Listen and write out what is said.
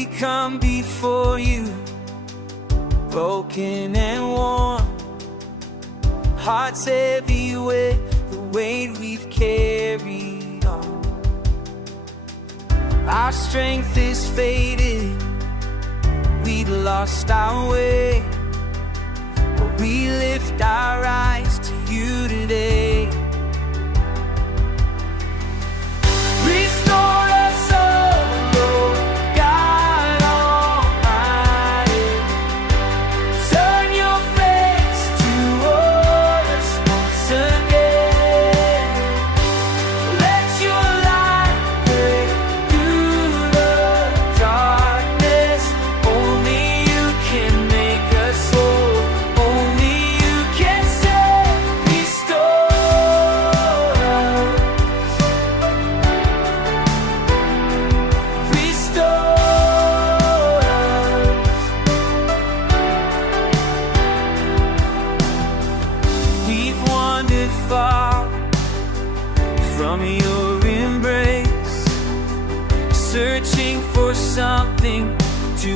we come before you, broken and worn, hearts heavy with the weight we've carried on. Our strength is faded, we'd lost our way, but we lift our eyes to you today. Restore us, oh Lord, God Almighty. Turn your face toward us once again. Let your light break through the darkness. Only you can make us whole. Only you can save, restore us. We've wandered far from your embrace, searching for something to